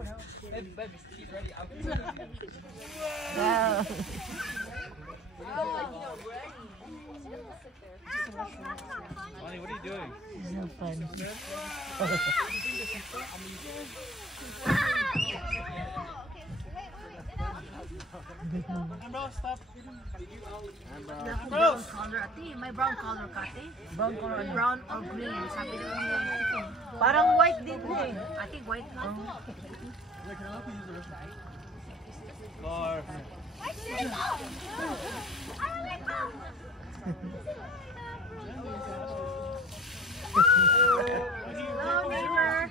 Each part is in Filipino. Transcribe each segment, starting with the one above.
Wow. Bonnie, what are you doing? So fun. Ambrose, stop. Brown color, ati. May brown color ka, ati. Brown color. Brown or green. Sabi ko niya. Parang white din eh. I think white. Floor. Hello, neighbor.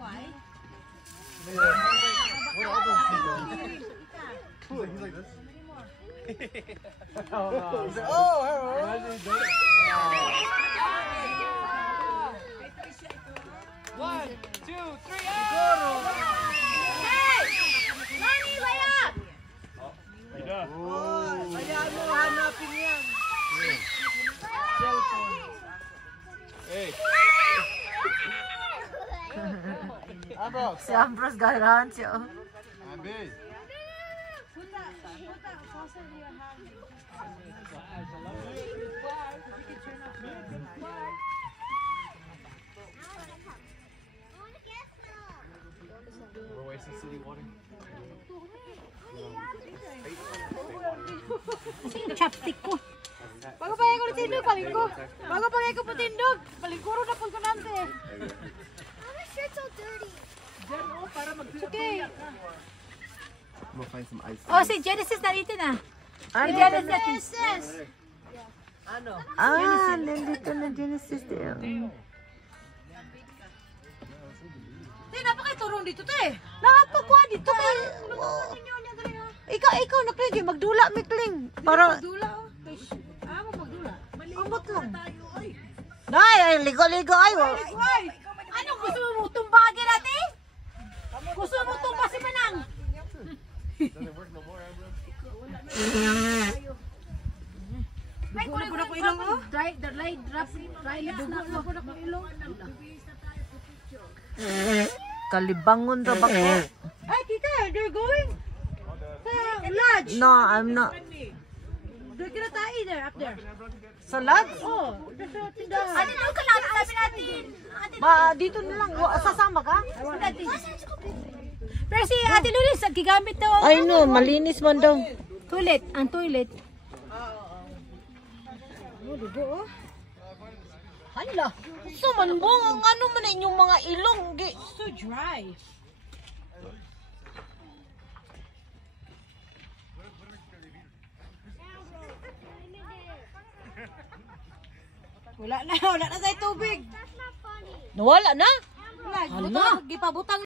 Why? What are those people? He's like this. Oh, hello. 1, 2, 3, Hey! Nani, layap! Hayaan mo, hanapin yan. Cellphone. Hey. Ambrose. Si Ambrose ganahan siya. Ambi. We're wasting city water. Chopstick ko. Bago pa ko tindog, paling ko. Bago pa ko tindog, paling ko na po ko nante. My shirt's so dirty. Okay. I'm gonna find some ice. Oh, si Genesis narito na. Ano? Genesis. Ah, nandito na Genesis din. Te, napakay turong dito, te. Napagwa dito kay... Ikaw, nakling. Magdula, mikling. Para... Magdula, oh. Magdula. Ambot lang. Nay, ay, ligo-ligo ay. Ay, ano gusto mo tumbagin natin? Gusto mo tumba si Manang? Doesn't work no more, Ambrose. Ay, kunin ko na ko ilong, oh. Dry lips na ko na ko ilong. Kalibangon ra ba ko? Ay, tita, they're going. Lodge. No, I'm not. They're gonna tayo there, up there. Sa lodge? Oh, there's a tindahan. Ate, doon ka lang, sabi natin. Dito na lang. Sasama ka? Pero si Ate Lulis, gigamit daw. Ay no, malinis man daw. Toilet, ang toilet. Oh, dugo, oh. Hala. So man mo, ang ano man inyong mga ilong. So dry. Wala na tayo tubig. Nawala na? Wala, gipabutang